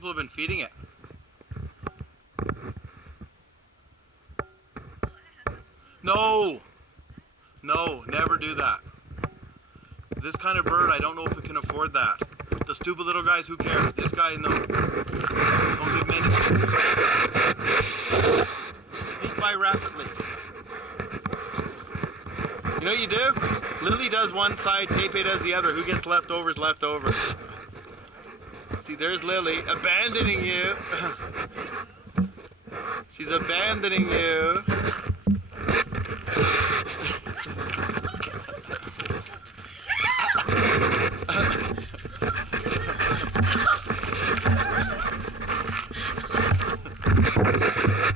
people have been feeding it. No! No, never do that. This kind of bird, I don't know if it can afford that. The stupid little guys, who cares? This guy, no. Don't give many. Sneak by rapidly. You know what you do? Lily does one side, Pepe does the other. Who gets leftovers, leftovers. See, there's Lily abandoning you. She's abandoning you.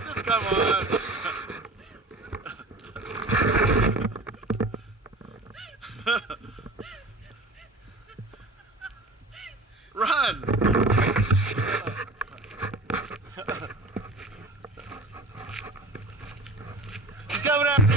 Just come on. Run! He's coming after me!